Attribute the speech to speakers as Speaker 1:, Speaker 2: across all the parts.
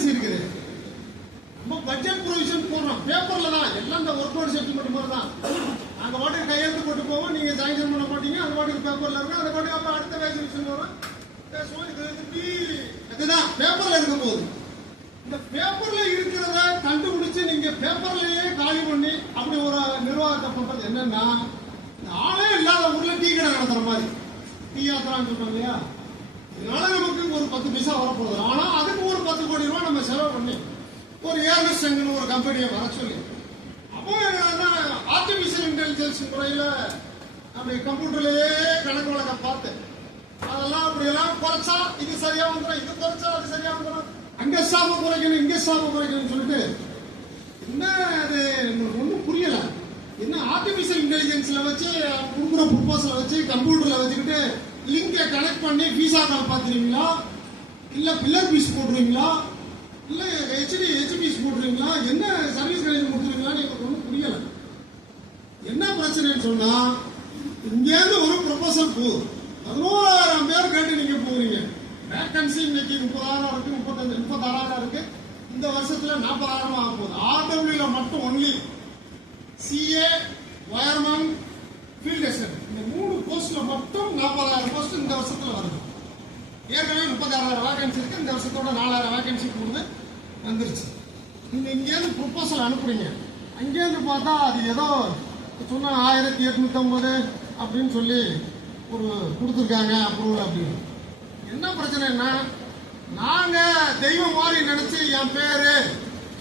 Speaker 1: Vacancy இருக்குது நம்ம budget provision போடுறோம் பேப்பர்ல தான். எல்லாம் இந்த ஒர்க் அவுட் செட்டில்மெண்ட் மாதிரி தான் நாங்க பாட்டுக்கு கையெழுத்து போட்டு போவோம். நீங்க சாங்ஷன் பண்ண மாட்டீங்க. அது பாட்டுக்கு பேப்பர்ல இருக்கும். அது பாட்டுக்கு அப்புறம் அடுத்த வேகன்சி வரும். பேசுவோம் இது திருப்பி அதுதான். பேப்பர்ல இருக்கும் போது. இந்த பேப்பர்ல இருக்கிறத கண்டுபிடிச்சு நீங்க பேப்பர்லயே காலி பண்ணி அப்படி ஒரு நிர்வாகத்தை பண்றது என்னன்னா இந்த ஆளே இல்லாத ஊர்ல டீ கடை நடத்துற மாதிரி. டீ யாத்திரான்னு சொல்றோம் இல்லையா? இதனால நமக்கு ஒரு பத்து பைசா வரப்போகுது. ஆனா அதுக்கு ஒரு பத்து கோடி ரூபாய் நம்ம செலவு பண்ணி ஒரு ஏர்னஸ் எங்கன்னு ஒரு கம்பெனியை வர சொல்லி. அப்போ என்னன்னா ஆர்டிபிஷியல் இன்டெலிஜென்ஸ் முறையில நம்ம கம்ப்யூட்டர்லயே கணக்கு வழக்க பார்த்து அதெல்லாம் அப்படி எல்லாம் குறைச்சா இது சரியா வந்துடும் இது குறைச்சா அது சரியா வந்துடும். அங்க ஸ்டாஃப குறைக்கணும் இங்க ஸ்டாஃப குறைக்கணும்னு சொல்லிட்டு என்ன அது நம்மளுக்கு ஒன்றும் புரியல. என்ன ஆர்டிபிஷியல் இன்டெலிஜென்ஸ்ல வச்சு கொடுக்குற ப்ரொபோசலை வச்சு கம்ப்யூட்டர்ல வச்சுக்கிட்டு லிங்கை கனெக்ட் பண்ணி விசா கால் பார்த்துருவீங்களா இல்ல பில்லர் பீஸ் போட்டுருவீங்களா இல்ல ஹெச்டி ஹெச்பிஎஸ் போட்டுருவீங்களா என்ன சர்வீஸ் கனெக்ஷன் கொடுத்துருவீங்களான்னு எனக்கு ஒன்றும் புரியல. என்ன பிரச்சனைன்னு சொன்னா இங்கேருந்து ஒரு ப்ரொபோசல் போகுது பதினோராயிரம் பேர் கேட்டு நீங்க போகிறீங்க வேக்கன்சி இன்னைக்கு முப்பதாயிரம் இருக்கு முப்பத்தஞ்சு முப்பத்தாறாயிரம் இருக்கு. இந்த வருஷத்துல நாற்பதாயிரம் ஆக போகுது. ஆர்டபிள்யூல மட்டும் ஒன்லி சிஏ வயர்மேன் ஃபீல்டு போஸ்ட்ல மட்டும் நாற்பதாயிரம் போஸ்ட் இந்த வருஷத்துல வருது. ஏற்கனவே முப்பத்தாறாயிரம் வேகன்சி இருக்கு. இந்த வருஷத்தோட நாலாயிரம் வேகன்சி கொடுத்து வந்துருச்சு. நீங்கள் இங்கேருந்து ப்ரொப்போசல் அனுப்புறீங்க. அங்கேருந்து பார்த்தா அது ஏதோ சொன்ன ஆயிரத்தி எட்நூற்றம்பது அப்படின்னு சொல்லி ஒரு கொடுத்துருக்காங்க அப்ரூவல் அப்படின்னு என்ன பிரச்சனைன்னா நாங்கள் தெய்வம் மாதிரி நினச்சி என் பேர்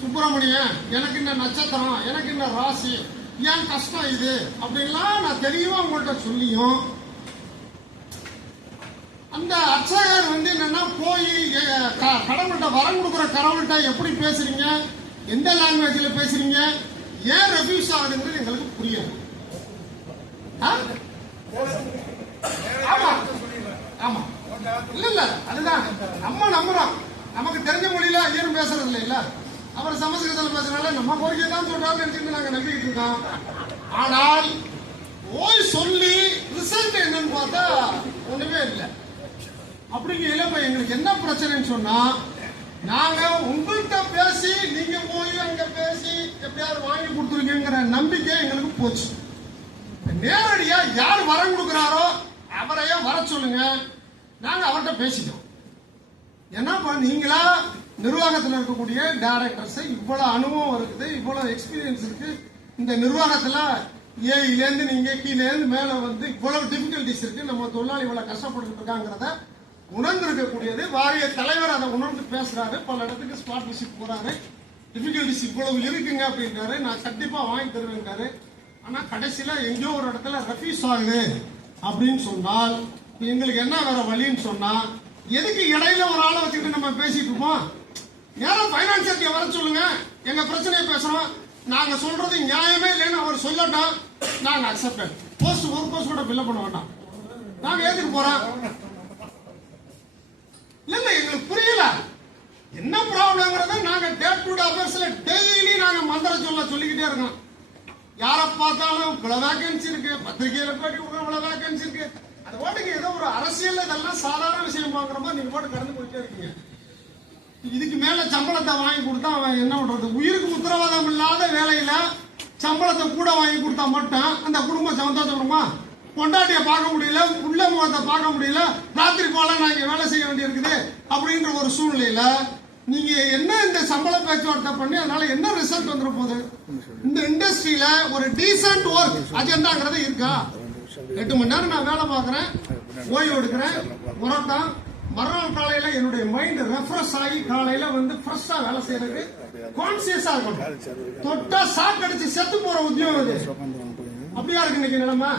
Speaker 1: சுப்பிரமணியன் எனக்கு இந்த நட்சத்திரம் எனக்கு இந்த ராசி ஏன் கஷ்டம் இது? அப்படின்லாம் நான் தெளிவாக உங்கள்கிட்ட சொல்லியும் அந்த அர்ச்சகர் வந்து என்னன்னா போய் கடவுள்கிட்ட வரம் கொடுக்குற கடவுள்கிட்ட எப்படி பேசுறீங்க? எந்த லாங்குவேஜில் பேசுறீங்க? ஏன் ரெஃப்யூஸ் ஆகுதுங்கிறது எங்களுக்கு புரியாது. ஆ? ஆமா. ஆமா. இல்ல இல்ல. அதுதான். நம்ம நம்புறோம். நமக்கு தெரிஞ்ச மொழியில ஐயரும் பேசுறது இல்ல இல்ல அவர் சமஸ்கிருதத்தில் பேசுறதுனால நம்ம கோரிக்கை தான் சொல்றாரு நினைச்சுட்டு நாங்க நம்பிக்கிட்டு இருக்கோம். ஆனால் போய் சொல்லி ரிசல்ட் என்னன்னு பார்த்தா ஒண்ணுமே இல்லை அப்படிங்கையில இப்ப எங்களுக்கு என்ன பிரச்சனைன்னு சொன்னா நாங்க உங்கள்கிட்ட பேசி நீங்க போய் அங்க பேசி எப்படியாவது வாங்கி கொடுத்துருக்கீங்கிற நம்பிக்கை எங்களுக்கு போச்சு. நேரடியாக நேரடியா யார் வரம் கொடுக்குறாரோ அவரையே வர சொல்லுங்க. நாங்க அவர்கிட்ட பேசிட்டோம். என்ன நீங்களா நிர்வாகத்தில் இருக்கக்கூடிய டைரக்டர்ஸ் இவ்வளவு அனுபவம் இருக்குது இவ்வளவு எக்ஸ்பீரியன்ஸ் இருக்கு. இந்த நிர்வாகத்துல ஏஇலேருந்து நீங்கள் நீங்க மேலே மேல வந்து இவ்வளவு டிஃபிகல்ட்டிஸ் இருக்கு. நம்ம தொழிலாளி இவ்வளவு கஷ்டப்பட்டு இருக்காங்கிறத உணர்ந்திருக்கக்கூடியது. வாரிய தலைவர் அதை உணர்ந்து பேசுறாரு. பல இடத்துக்கு ஸ்பாட் விசிட் போறாரு. டிஃபிகல்டிஸ் இவ்வளவு இருக்குங்க அப்படின்றாரு. நான் கண்டிப்பா வாங்கி தருவேன்றாரு. ஆனா கடைசியில எங்கேயோ ஒரு இடத்துல ரெஃப்யூஸ் ஆகுது அப்படின்னு சொன்னால் எங்களுக்கு என்ன வேற வழின்னு சொன்னா எதுக்கு இடையில ஒரு ஆளை வச்சுக்கிட்டு நம்ம பேசிட்டு இருப்போம்? நேரம் பைனான்சியர்கிட்ட வர சொல்லுங்க. எங்க பிரச்சனையை பேசுறோம். நாங்க சொல்றது நியாயமே இல்லைன்னு அவர் சொல்லட்டும். நாங்க அக்செப்ட் போஸ்ட் ஒரு போஸ்ட் கூட பில்ல பண்ண வேண்டாம். நாங்க ஏத்துக்கு போறோம்? இல்ல இல்ல எங்களுக்கு புரியல. என்ன ப்ராப்ளம்ங்கறத நாங்க டே டு டே அஃபேர்ஸ்ல டெய்லி நாங்க மந்திர சொல்ல சொல்லிக்கிட்டே இருக்கோம். யாரை பார்த்தாலும் இவ்வளவு வேகன்சி இருக்கு பத்திரிகையில பேட்டி இவ்வளவு வேகன்சி இருக்கு. அது பாட்டுக்கு ஏதோ ஒரு அரசியல் இதெல்லாம் சாதாரண விஷயம் பாக்குற மாதிரி நீங்க பாட்டு கடந்து போயிட்டே இருக்கீங்க. இதுக்கு மேல சம்பளத்தை வாங்கி கொடுத்தா அவன் என்ன பண்றது? உயிருக்கு உத்தரவாதம் இல்லாத வேலையில சம்பளத்தை கூட வாங்கி கொடுத்தா மட்டும் அந்த குடும்பம் சந்தோஷப்படுமா? பொண்டாட்டியை பார்க்க முடியல உள்ள முகத்தை பார்க்க முடியல ராத்திரி போல நாங்க வேலை செய்ய வேண்டியிருக்குது அப்படின்ற ஒரு சூழ்நிலையில நீங்க என்ன இந்த சம்பள பேச்சுவார்த்தை பண்ணி அதனால என்ன ரிசல்ட் வந்துட போகுது? இந்த இண்டஸ்ட்ரியில ஒரு டீசென்ட் ஒர்க் அஜெண்டாங்கிறது இருக்கா? எட்டு மணி நேரம் நான் வேலை பார்க்கறேன் ஓய்வு எடுக்கிறேன் உரத்தான் மறுநாள் காலையில என்னுடைய மைண்ட் ரெஃப்ரெஷ் ஆகி காலையில வந்து ஃப்ரெஷ்ஷா வேலை செய்யறது கான்சியஸா இருக்கணும். தொட்டா சாக்கடிச்சு செத்து போற உத்தியோகம் இது. அப்படியா இருக்கு இன்னைக்கு நிலைமை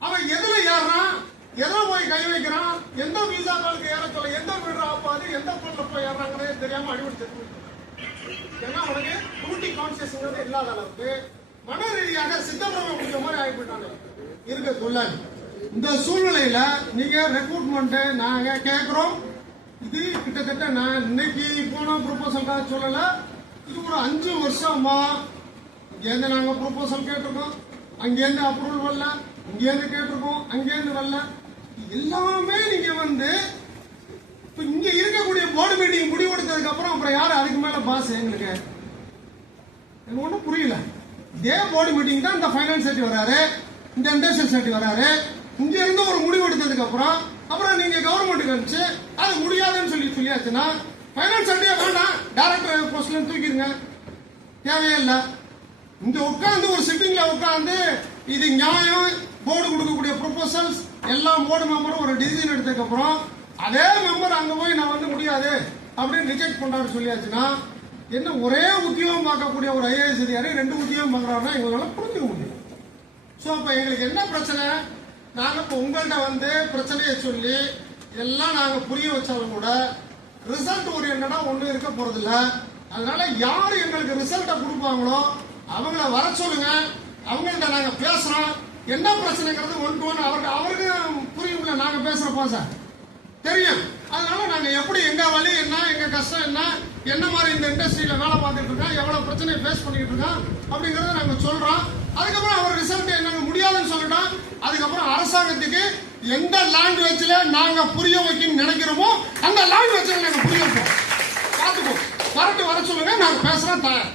Speaker 1: அவன் எதுல ஏறான் எதுல போய் கை வைக்கிறான் எந்த விசா காலுக்கு ஏற சொல்ல எந்த வீடு ஆப்பாது எந்த பொருள்ல போய் ஏறாங்கிறதே தெரியாம அடிபடி செத்து ஏன்னா அவனுக்கு டியூட்டி கான்சியஸ்ங்கிறது இல்லாத அளவுக்கு மன ரீதியாக சித்தப்பிரம முடிஞ்ச மாதிரி ஆகி போயிட்டாங்க. இருக்க தொழிலாளி. இந்த சூழ்நிலையில நீங்க ரெக்ரூட்மெண்ட் நாங்க கேக்குறோம். இது கிட்டத்தட்ட நான் இன்னைக்கு போன ப்ரொபோசல்காக சொல்லல. இது ஒரு அஞ்சு வருஷமா இங்கேருந்து நாங்க ப்ரொபோசல் கேட்டிருக்கோம். அங்கேருந்து அப்ரூவல் வரல. இங்கேருந்து கேட்டிருக்கோம். அங்கேருந்து வரல. எல்லாமே நீங்க வந்து இப்ப இங்க இருக்க போர்டு மீட்டிங் முடிவெடுத்ததுக்கு அப்புறம் அப்புறம் யாரு அதுக்கு மேல பாஸ் எங்களுக்கு? எனக்கு ஒன்றும் புரியல. இதே போர்டு மீட்டிங் தான் இந்த ஃபைனான்ஸ் செட்டி வராரு இந்த இண்டஸ்ட்ரியல் செட்டி வராரு. இங்க இருந்து ஒரு முடிவு எடுத்ததுக்கு அப்புறம் அப்புறம் நீங்க கவர்மெண்ட்டுக்கு அனுப்பிச்சு அது முடியாதுன்னு சொல்லி சொல்லியாச்சுன்னா ஃபைனான்ஸ் செட்டியே வேண்டாம். டேரக்டர் போஸ்ட்ல தூக்கிடுங்க. தேவையே இல்லை இங்க உட்காந்து ஒரு சிட்டிங்ல உட்காந்து இது நியாயம். போர்டு கொடுக்கக்கூடிய ப்ரொபோசல்ஸ் எல்லா போர்டு மெம்பரும் ஒரு டிசிஷன் எடுத்ததுக்கு அப்புறம் அதே மெம்பர் அங்க போய் நான் வந்து முடியாது அப்படின்னு ரிஜெக்ட் பண்றாரு சொல்லியாச்சுன்னா என்ன ஒரே உத்தியோகம் பார்க்கக்கூடிய ஒரு ஐஏஎஸ் அதிகாரி ரெண்டு உத்தியோகம் பார்க்குறாருன்னா இவங்களால புரிஞ்சுக்க முடியும். ஸோ அப்ப எங்களுக்கு என்ன பிரச்சனை? நாங்க இப்ப உங்கள்கிட்ட வந்து பிரச்சனையை சொல்லி எல்லாம் நாங்க புரிய வச்சாலும் கூட ரிசல்ட் ஓரியன்டா ஒண்ணு இருக்க போறதில்ல. அதனால யார் எங்களுக்கு ரிசல்ட்டை கொடுப்பாங்களோ அவங்கள வர சொல்லுங்க. அவங்கள்ட்ட நாங்க பேசுறோம். என்ன பிரச்சனைங்கிறது ஒன் டு ஒன் அவருக்கு அவருக்கு புரியும்ல நாங்க பேசுறப்போ சார் தெரியும். அதனால நாங்க எப்படி எங்க வழி என்ன எங்க கஷ்டம் என்ன என்ன மாதிரி இந்த இண்டஸ்ட்ரியில வேலை பார்த்துட்டு இருக்கோம் எவ்வளவு பிரச்சனையை ஃபேஸ் பண்ணிட்டு இருக்கோம் அப்படிங்கறத நாங்க சொல்றோம். அதுக்கப்புறம் அவர் ரிசல்ட் என்னங்க முடியாதுன்னு சொல்லிட்டோம். அதுக்கப்புறம் அரசாங்கத்துக்கு எந்த லாங்குவேஜ்ல நாங்க புரிய வைக்கணும்னு நினைக்கிறோமோ அந்த லாங்குவேஜ்ல நாங்க புரிய வைப்போம். பார்த்துப்போம் வரட்டு வர சொல்லுங்க நாங்க பேசுறோம் தயார்.